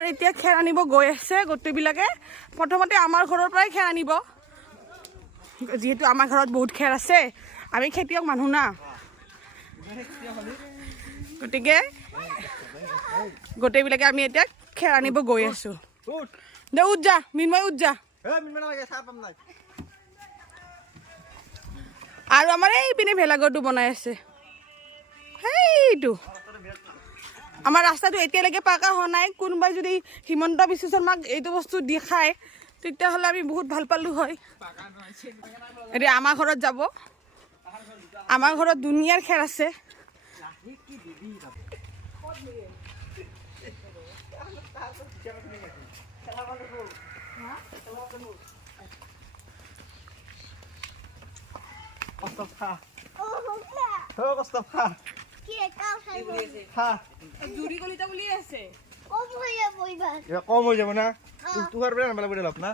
এতিয়া খেৰ আনিব গৈ আছে গোটেইবিলাকে প্ৰথমতে আমাৰ ঘৰৰ পৰাই খেৰ আনিব যিহেতু আমাৰ ঘৰত বহুত খেৰ আছে আমি খেতিয়ক মানুহ না গতিকে গোটেইবিলাকে আমি এতিয়া খেৰ আনিব গৈ আছো দে উঠ যা মিনময় উঠ যা আৰু আমাৰ এইপিনে ভেলাঘৰটো বনাই আছে সেইটো আমাৰ ৰাস্তাটো এতিয়ালৈকে পাকা হোৱা নাই কোনোবাই যদি হিমন্ত বিশ্ব শৰ্মাক এইটো বস্তু দেখায় তেতিয়াহ'লে আমি বহুত ভাল পালোঁ হয় এতিয়া আমাৰ ঘৰত যাব আমাৰ ঘৰত দুনিয়াৰ খেৰ আছে কম হৈ যাব না তোহাৰ পৰা নাপালে লাভ না